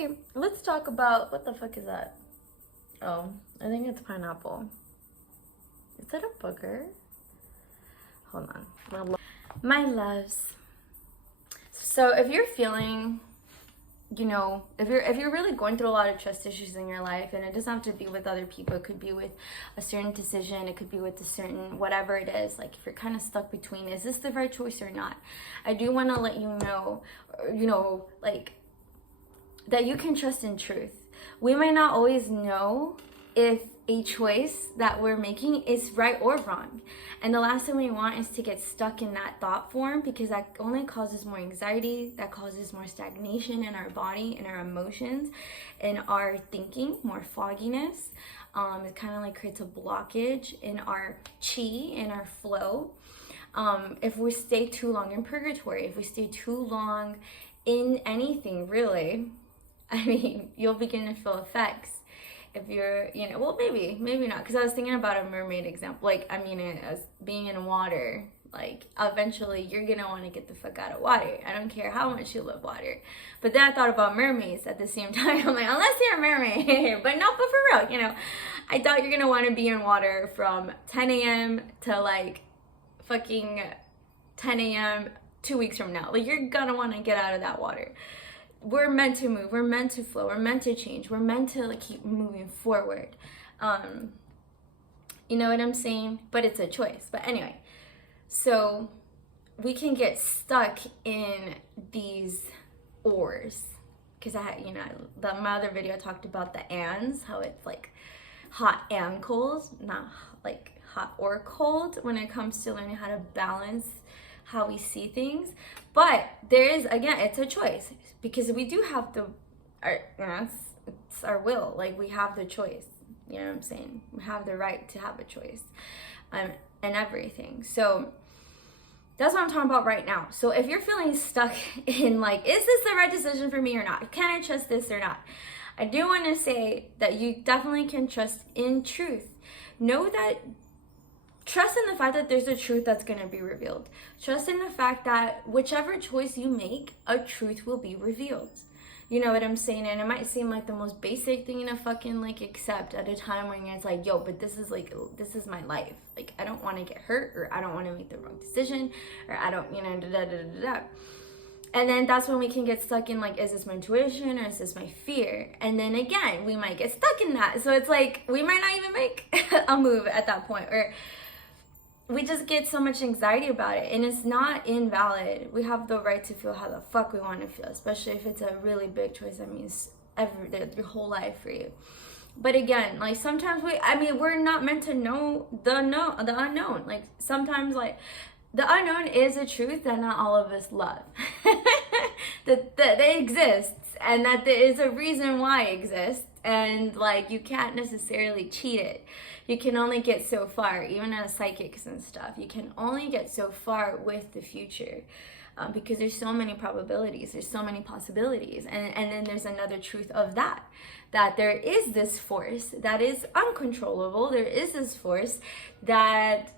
Okay, let's talk about, what the fuck is that? Oh, I think it's pineapple. Is that a booger? Hold on. My loves. So if you're feeling, you know, if you're really going through a lot of trust issues in your life, and it doesn't have to be with other people, it could be with a certain decision, it could be with a certain whatever it is, like if you're kind of stuck between, is this the right choice or not? I do want to let you know, like, that you can trust in truth. We might not always know if a choice that we're making is right or wrong. And the last thing we want is to get stuck in that thought form, because that only causes more anxiety, that causes more stagnation in our body, in our emotions, in our thinking, more fogginess. It kind of like creates a blockage in our chi, in our flow. If we stay too long in purgatory, if we stay too long in anything really, I mean, you'll begin to feel effects. If you're, well, maybe not, because I was thinking about a mermaid example. Like, I mean, as being in water, like, eventually you're gonna want to get the fuck out of water. I don't care how much you love water. But then I thought about mermaids at the same time. I'm like, unless you're a mermaid, but for real, I thought you're gonna want to be in water from 10 a.m. to like fucking 10 a.m. 2 weeks from now. Like, you're gonna want to get out of that water. We're meant to move, we're meant to flow, we're meant to change, we're meant to like keep moving forward. You know what I'm saying? But it's a choice. But anyway, so we can get stuck in these ors, because my other video talked about the ands, how it's like hot and cold, not like hot or cold when it comes to learning how to balance how we see things. But there is, again, it's a choice, because we do have it's our will. Like, we have the choice, you know what I'm saying? We have the right to have a choice, and everything. So that's what I'm talking about right now. So if you're feeling stuck in like, is this the right decision for me or not? Can I trust this or not? I do want to say that you definitely can trust in truth. Know that, trust in the fact that there's a truth that's going to be revealed. Trust in the fact that whichever choice you make, a truth will be revealed. You know what I'm saying? And it might seem like the most basic thing to fucking like accept at a time when it's like, yo, but this is my life. Like, I don't want to get hurt, or I don't want to make the wrong decision, or I don't, da. And then that's when we can get stuck in like, is this my intuition or is this my fear? And then again, we might get stuck in that. So it's like, we might not even make a move at that point, or we just get so much anxiety about it, and it's not invalid. We have the right to feel how the fuck we want to feel, especially if it's a really big choice that means your whole life for you. But again, like, sometimes we're not meant to know the unknown. Like, sometimes, like, the unknown is a truth that not all of us love. that it exists, and that there is a reason why it exists, and like, you can't necessarily cheat it. You can only get so far, even as psychics and stuff. You can only get so far with the future, because there's so many probabilities, there's so many possibilities, and then there's another truth of that there is this force that is uncontrollable. There is this force that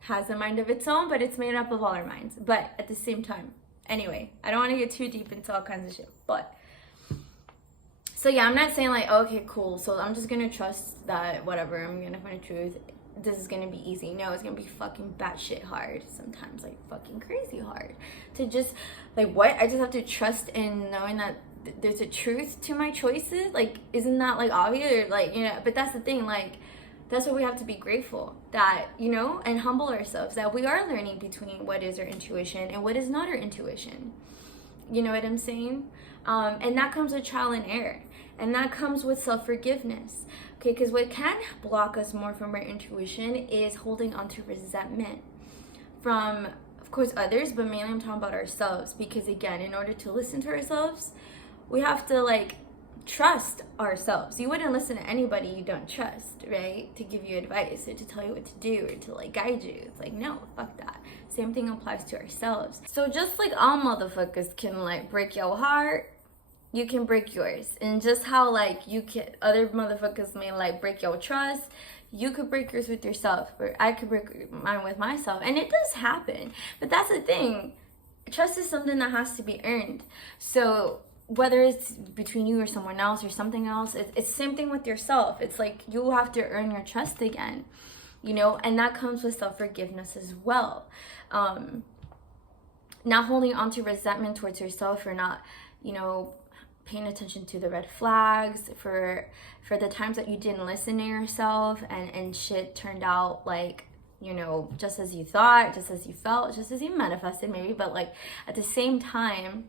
has a mind of its own, but it's made up of all our minds. But at the same time, anyway, I don't want to get too deep into all kinds of shit, but so yeah, I'm not saying like, oh, okay, cool, so I'm just gonna trust that whatever, I'm gonna find a truth, this is gonna be easy. No, it's gonna be fucking batshit hard sometimes, like fucking crazy hard to just like, what, I just have to trust in knowing that there's a truth to my choices. Like, isn't that like obvious? Or like, but that's the thing, like, that's what we have to be grateful that, and humble ourselves that we are learning between what is our intuition and what is not our intuition. You know what I'm saying? And that comes with trial and error. And that comes with self-forgiveness. Okay, because what can block us more from our intuition is holding on to resentment from, of course, others, but mainly I'm talking about ourselves. Because again, in order to listen to ourselves, we have to like trust ourselves. You wouldn't listen to anybody you don't trust, right? To give you advice or to tell you what to do or to like guide you. It's like, no, fuck that. Same thing applies to ourselves. So just like all motherfuckers can like break your heart, you can break yours. And just how like other motherfuckers may like break your trust, you could break yours with yourself, or I could break mine with myself. And it does happen. But that's the thing. Trust is something that has to be earned. So whether it's between you or someone else or something else, it's the same thing with yourself. It's like you have to earn your trust again, you know, and that comes with self-forgiveness as well. Not holding on to resentment towards yourself for not, you know, paying attention to the red flags, for the times that you didn't listen to yourself and shit turned out like, you know, just as you thought, just as you felt, just as you manifested maybe, but like at the same time,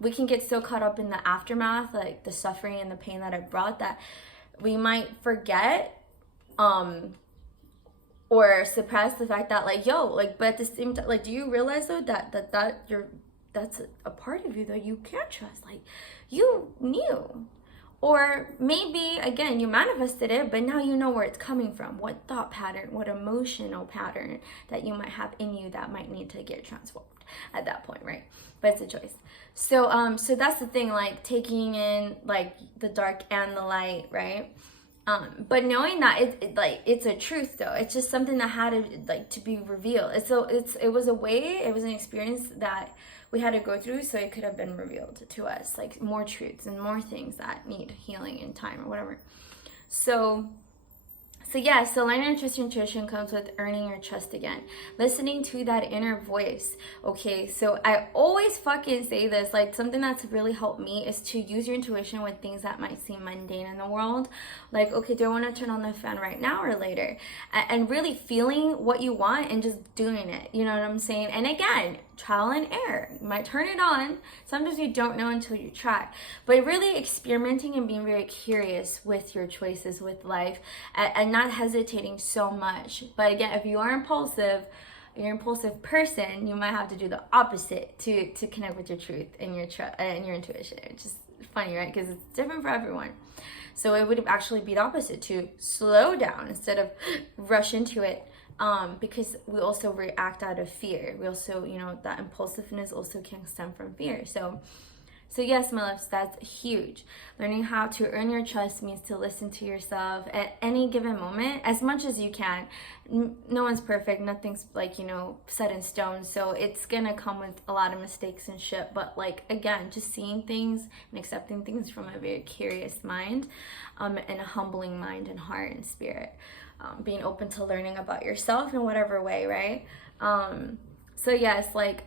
we can get so caught up in the aftermath, like the suffering and the pain that it brought, that we might forget or suppress the fact that like, yo, like, but at the same time, like, do you realize though that's a part of you that you can't trust? Like, you knew, or maybe again you manifested it, but now you know where it's coming from, what thought pattern, what emotional pattern that you might have in you that might need to get transformed at that point, right? But it's a choice. So so that's the thing, like taking in like the dark and the light, right? But knowing that it's a truth though. It's just something that had to like to be revealed. It was an experience that we had to go through so it could have been revealed to us, like more truths and more things that need healing in time or whatever. So yeah, so learning to trust your intuition comes with earning your trust again. Listening to that inner voice. Okay, so I always fucking say this, like something that's really helped me is to use your intuition with things that might seem mundane in the world. Like, okay, do I want to turn on the fan right now or later? And really feeling what you want and just doing it. You know what I'm saying? And again, trial and error. You might turn it on. Sometimes you don't know until you try. But really experimenting and being very curious with your choices, with life, and not hesitating so much. But again, if you are impulsive, you're an impulsive person, you might have to do the opposite to connect with your truth and your intuition. It's just funny, right? Because it's different for everyone. So it would actually be the opposite, to slow down instead of rush into it. Because we also react out of fear. We also, you know, that impulsiveness also can stem from fear. So yes, my loves, that's huge. Learning how to earn your trust means to listen to yourself at any given moment as much as you can. No one's perfect. Nothing's like, you know, set in stone. So it's gonna come with a lot of mistakes and shit. But like, again, just seeing things and accepting things from a very curious mind, and a humbling mind and heart and spirit. Being open to learning about yourself in whatever way, right? So yes, like,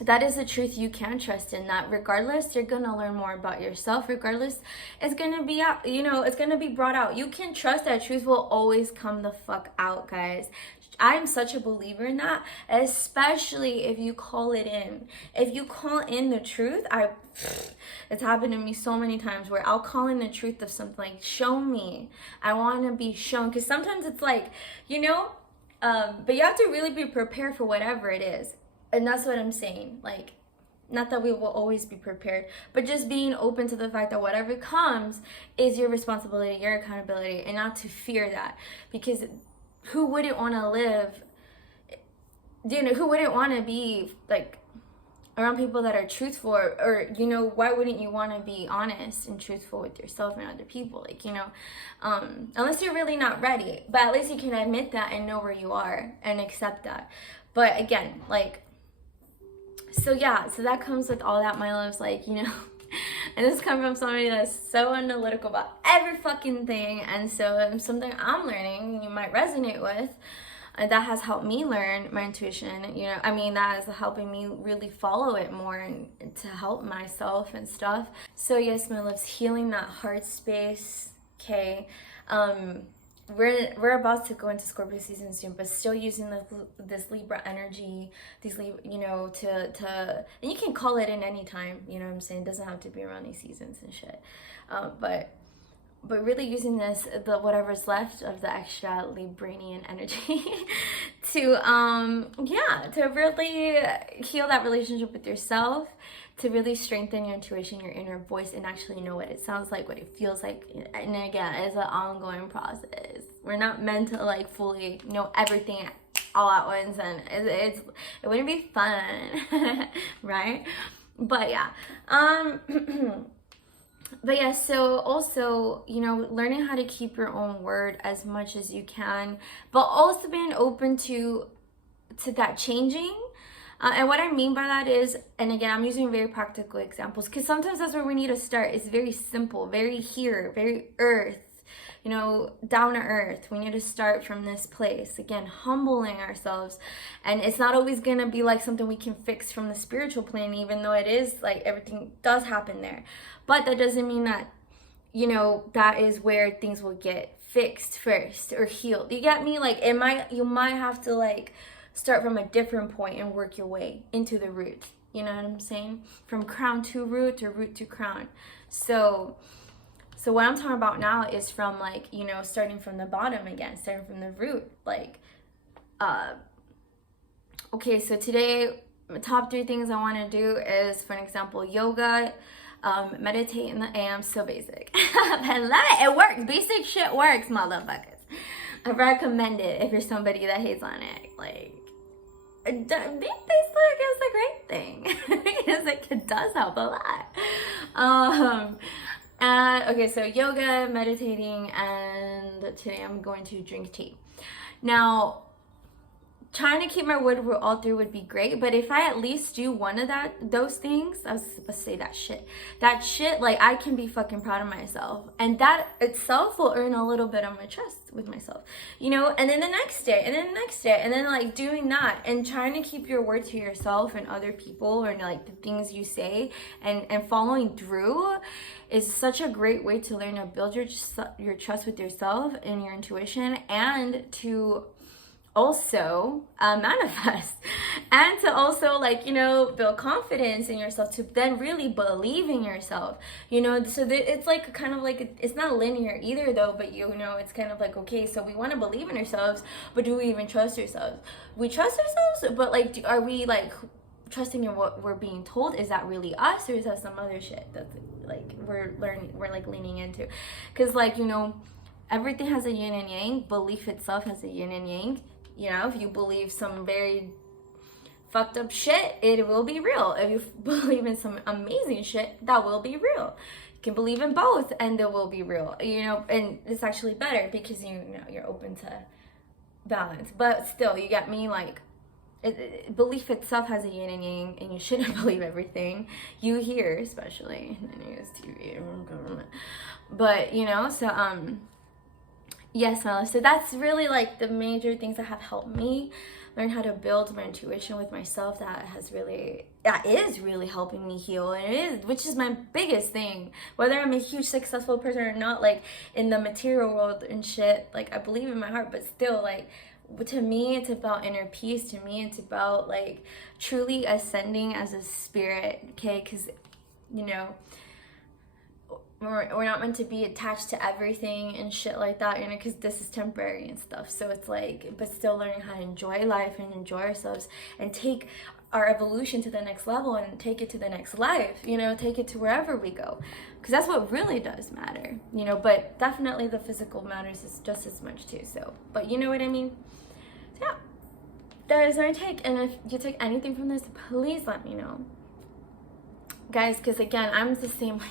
that is the truth you can trust in, that regardless, you're gonna learn more about yourself. Regardless, it's gonna be out, you know, it's gonna be brought out. You can trust that truth will always come the fuck out, guys. I'm such a believer in that, especially if you call it in. If you call in the truth, it's happened to me so many times where I'll call in the truth of something, like, show me. I want to be shown. Because sometimes it's like, you know, but you have to really be prepared for whatever it is. And that's what I'm saying. Like, not that we will always be prepared, but just being open to the fact that whatever comes is your responsibility, your accountability, and not to fear that. Because who wouldn't want to live, you know, who wouldn't want to be like around people that are truthful, or you know, why wouldn't you want to be honest and truthful with yourself and other people? Like, you know, unless you're really not ready, but at least you can admit that and know where you are and accept that. But again, like, so yeah, so that comes with all that, my loves, like, you know. And this comes from somebody that's so analytical about every fucking thing, and so something I'm learning you might resonate with, and that has helped me learn my intuition, you know. I mean, that is helping me really follow it more and to help myself and stuff. So yes, my loves, healing that heart space. Okay, we're about to go into Scorpio season soon, but still using this Libra energy, these Libra, you know, to and you can call it in any time, you know what I'm saying? It doesn't have to be around these seasons and shit. But really using the whatever's left of the extra Libranian energy to really heal that relationship with yourself, to really strengthen your intuition, your inner voice, and actually know what it sounds like, what it feels like. And again, it's an ongoing process. We're not meant to like fully know everything all at once, and it wouldn't be fun, right? But yeah, but yeah, so also, you know, learning how to keep your own word as much as you can, but also being open to that changing. And what I mean by that is, and again, I'm using very practical examples because sometimes that's where we need to start. It's very simple, very here, very earth, you know, down to earth. We need to start from this place. Again, humbling ourselves. And it's not always going to be like something we can fix from the spiritual plane, even though it is like everything does happen there. But that doesn't mean that, you know, that is where things will get fixed first or healed. You get me? Like you might have to like start from a different point and work your way into the root. You know what I'm saying? From crown to root or root to crown. So what I'm talking about now is from like, you know, starting from the bottom again, starting from the root. Like, okay, so today, the top 3 things I want to do is, for an example, yoga, meditate in the AM. So basic. I love it. It works. Basic shit works, motherfuckers. I recommend it if you're somebody that hates on it. Like, being basic is a great thing because it does help a lot. Okay, so yoga, meditating, and today I'm going to drink tea. Now, trying to keep my word for all 3 would be great, but if I at least do one of those things, I was supposed to say that shit, like, I can be fucking proud of myself, and that itself will earn a little bit of my trust with myself, you know. And then the next day, and then the next day, and then like doing that and trying to keep your word to yourself and other people, or like the things you say, and following through is such a great way to learn to build your trust with yourself and your intuition, and to also manifest, and to also, like, you know, build confidence in yourself, to then really believe in yourself, you know. So it's like kind of like, it's not linear either though, but you know, it's kind of like, okay, so we want to believe in ourselves, but do we even trust ourselves? We trust ourselves, but like, are we like trusting in what we're being told? Is that really us, or is that some other shit that's like we're like leaning into? Because, like, you know, everything has a yin and yang. Belief itself has a yin and yang. You know, if you believe some very fucked up shit, it will be real. If you believe in some amazing shit, that will be real. You can believe in both and they will be real, you know. And it's actually better because, you know, you're open to balance. But still, you get me? Like, belief itself has a yin and yang, and you shouldn't believe everything you hear, especially in the news, TV, government. But, you know, so yes, my love. So that's really like the major things that have helped me learn how to build my intuition with myself. That is really helping me heal, and which is my biggest thing. Whether I'm a huge successful person or not, like in the material world and shit, like I believe in my heart, but still, like, to me, it's about inner peace. To me, it's about like truly ascending as a spirit. Okay, because, you know, we're not meant to be attached to everything and shit like that, you know, because this is temporary and stuff. So it's like, but still learning how to enjoy life and enjoy ourselves and take our evolution to the next level and take it to the next life, you know, take it to wherever we go, because that's what really does matter, you know. But definitely the physical matters is just as much too. So, but you know what I mean? So yeah, that is my take. And if you take anything from this, please let me know, guys, because again, I'm the same way.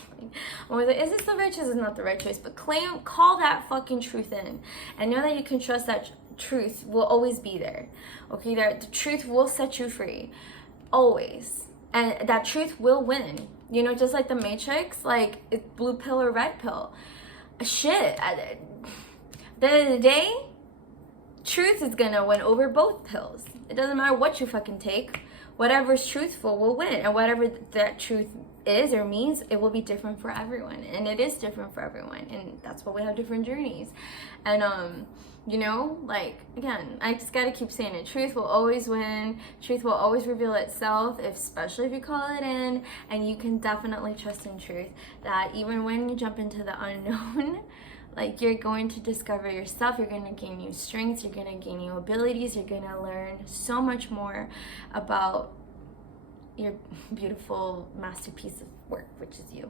I was like, is this the right choice? Is not the right choice? But call that fucking truth in, and know that you can trust that truth will always be there. Okay, that the truth will set you free, always, and that truth will win. You know, just like the Matrix, like it's blue pill or red pill. Shit. At the end of the day, truth is gonna win over both pills. It doesn't matter what you fucking take. Whatever's truthful will win, and whatever that truth is or means, it will be different for everyone, and it is different for everyone, and that's why we have different journeys. And you know, like, again, I just gotta keep saying it. Truth will always win. Truth will always reveal itself, especially if you call it in. And you can definitely trust in truth that even when you jump into the unknown, like, you're going to discover yourself, you're going to gain new strengths, you're going to gain new abilities, you're going to learn so much more about your beautiful masterpiece of work, which is you.